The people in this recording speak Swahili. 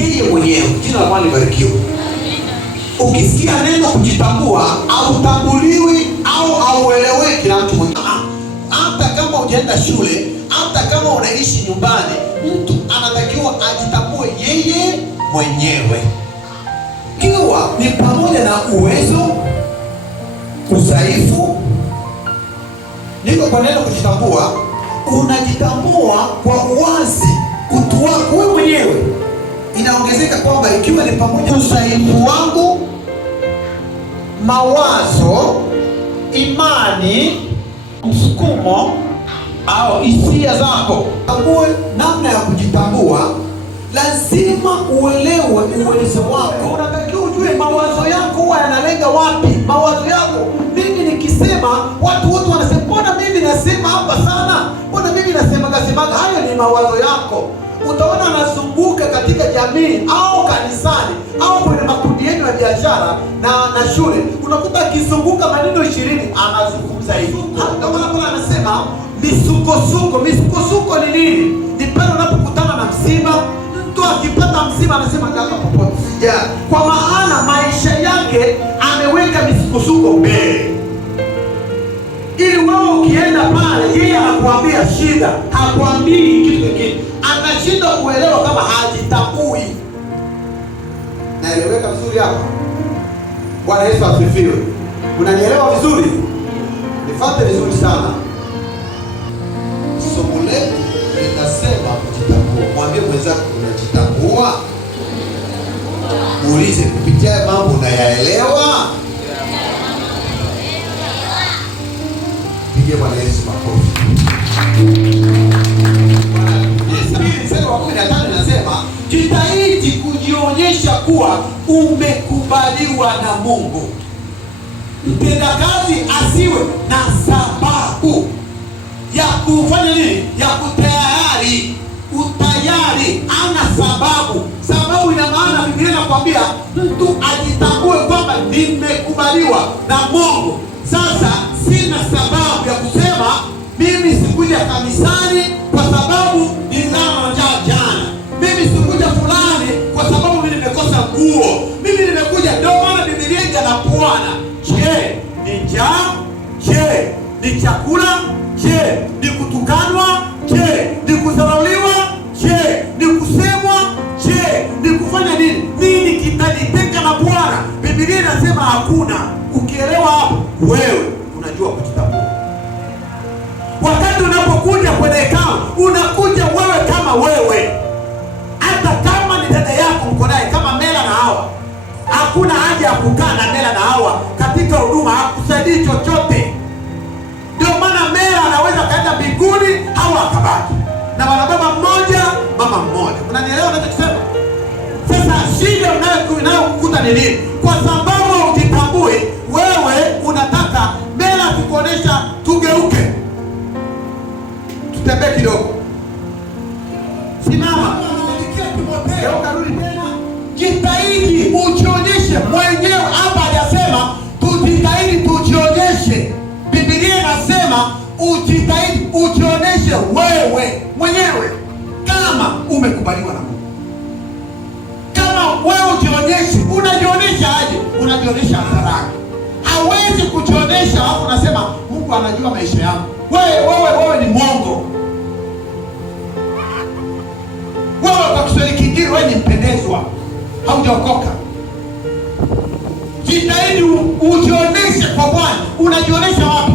yeye mwenyewe. Jina la Bwana libarikiwe. Ukisikia neno kujitambua, hautambuliwi au haueleweki na mtu mwingine. Hata kama hujaenda shule, hata kama unaishi nyumbani, mtu anatakiwa ajitambue yeye mwenyewe. Kiwa ni pamoja na uwezo, udhaifu. Niko kwa neno kujitambua, unajitambua kwa uwazi, utu wako wewe mwenyewe. Inaongezeka kwamba ikiwa ni pamoja na udhaifu wangu, mawazo, imani, msukumo au hisia zako. Tambue namna ya kujitambua, lazima uelewe uwezo wako. Unatakiwa ujue mawazo yako huwa yanalenga wapi. Mawazo yako, mimi nikisema watu wote wanasema mbona mimi nasema hapa sana, mbona mimi nasema. Hayo ni mawazo yako. Utaona anazunguka katika jamii au kanisani au kwenye makundi yenu ya biashara na shule, unakuta akizunguka maneno 20 anazungumza hivi. Ndio maana Bwana anasema misukosuko. Misukosuko ni nini? Ni pale unapokutana na msiba. Mtu akipata msiba anasema kaka popote. Kwa maana maisha yake ameweka misukosuko mbele, ili wewe ukienda pale yeye anakuambia shida, hakuambii kitu kingine. Anashindwa kuelewa kama hajitambui. Naeleweka vizuri hapa? Bwana Yesu asifiwe. Unanielewa vizuri? Nifuate vizuri sana. Somo letu linasema kujitambua. Mwambie mwenzako unajitambua. Muulize, kupitia mambo unayaelewa? Pigie Bwana Yesu makofi. Mstari wa 15 nasema jitahidi kujionyesha kuwa umekubaliwa na Mungu. Mtendakazi asiwe na sababu ya kufanya nini? Ya kutayari. Utayari ana sababu. Sababu ina maana, Biblia inakwambia mtu ajitambue kwamba nimekubaliwa na Mungu. Sasa sina sababu ya kusema mimi sikuja kanisani kwa sababu nilala njaa jana. Mimi sikuja fulani kwa sababu mimi nimekosa nguo. Mimi nimekuja, ndio maana Biblia na Bwana. Je, ni njaa? Je, ni chakula? Je, ni kutukanwa? Je, ni kudharauliwa? Je, ni kusemwa? Je, ni kufanya nini? Nini kitaniteka na Bwana? Biblia inasema hakuna. Ukielewa hapo, wewe unajua kujitambua. Wakati unapokuja kwenye hekalu, unakuja wewe kama wewe. Hata kama ni dada yako mko naye kama Mela na Hawa, hakuna haja ya kukaa na Mela na Hawa katika huduma, hakusaidii chochote. Ndio maana Mela anaweza kaenda mbinguni, Hawa akabaki. Na wana baba mmoja, mama mmoja. Unanielewa ninachosema? Sasa shida unayokukuta ni nini? Kwa sababu ujitambui, wewe unataka Mela kukuonesha tugeuke. Tutembee kidogo. Simama. Geuka, rudi tena. Jitahidi ujionyeshe mwenyewe. Hapa hajasema tujitahidi tujionyeshe. Biblia inasema ujitahidi ujionyeshe wewe mwenyewe kama umekubaliwa na Mungu. Kama wewe ujionyeshe, unajionyesha aje? Unajionyesha hadharani. Hawezi kujionyesha hapo unasema Mungu anajua maisha yangu. Wewe ni mwongo. Wewe kwa Kiswahili kingine wewe ni mpendezwa. Haujaokoka. Jitahidi ujionyeshe kwa Bwana. Unajionyesha wapi?